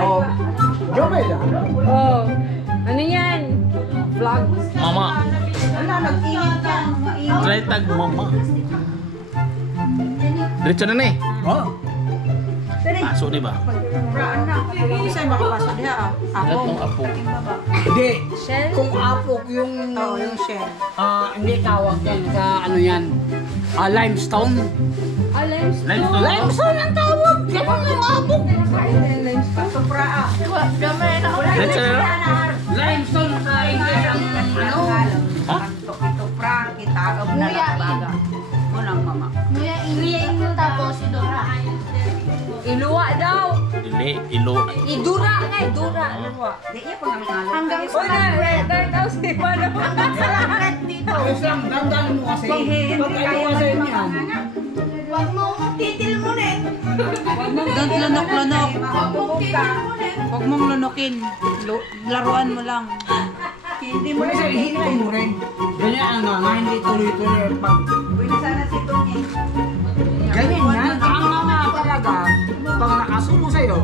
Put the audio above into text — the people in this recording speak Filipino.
Oh. Jomel ah. Oh. Ano yan? Vlog. Mama. Wala, nag-init yan. Mainit. Try tag mama. Diretso na ni. Oh. Aso ni ba? Raan na. Hindi sa'yo makapasok diha ah. Atong apo. Hindi. Shell? Kung apok yung Oo, yung shell. hindi tawag yan sa ano yan. Limestone. Ah, limestone. Limestone. Limestone ang tawag. Ganun yung apok. Limestone. Sobra ah. Diretso na. Limestone sa English ang ano. Ha? Ito pra, kita ka na lang baga. Walang mama. Iliyain mo tapos idora. Iluwa daw. Dili, ilo. Idura nga, idura. Iluwa. Di iya pa namin alam. Hanggang Uy, na daw si Mano. sa lahat dito. Ayos lang, dandan mo kasi. Pag ayaw kasi niyan. Huwag mong titil mo na. Don't lunok-lunok. Huwag mong titil mo na. Huwag mong lunukin. Laruan mo lang. Hindi mo Kung isa, hinto mo rin. Ganyan ang nga, hindi tuloy-tuloy. Pag Pwede sana si Tony. ganyan yan, ang nga talaga, pag nakasumo sa'yo,